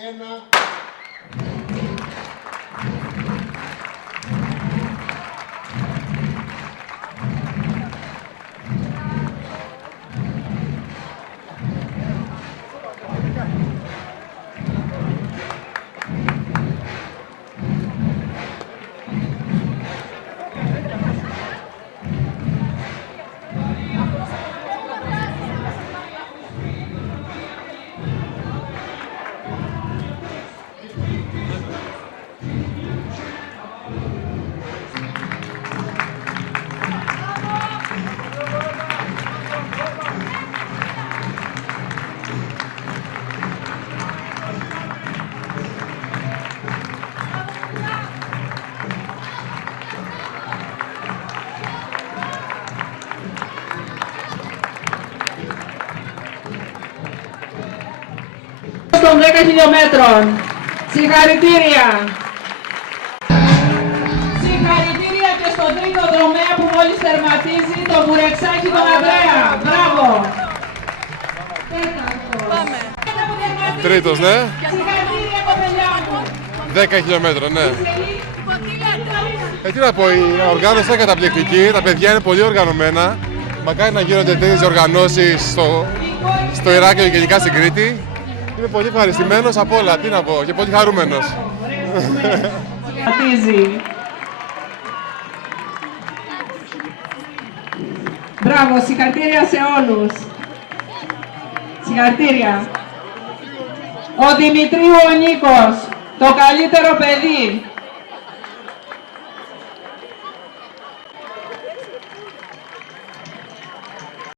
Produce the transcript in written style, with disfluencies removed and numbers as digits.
1. Των 10 χιλιόμετρων. Συγχαρητήρια! Συγχαρητήρια και στον τρίτο δρομέα που μόλις τερματίζει, το Μουρεξάκι τον Ανδρέα. Μπράβο! Πάμε. Τρίτος, ναι. Συγχαρητήρια κοπελιά μου. 10 χιλιόμετρα, ναι. Τι να πω, η οργάνωση είναι καταπληκτική, τα παιδιά είναι πολύ οργανωμένα. Μακάρι να γίνονται τέτοιες οργανώσεις στο Ηράκλειο και γενικά στην Κρήτη. Είμαι πολύ ευχαριστημένος από όλα, τι να πω, και πολύ χαρούμενος. Μπράβο, συγχαρητήρια σε όλους. Συγχαρητήρια. Ο Δημητρίου ο Νίκος, το καλύτερο παιδί.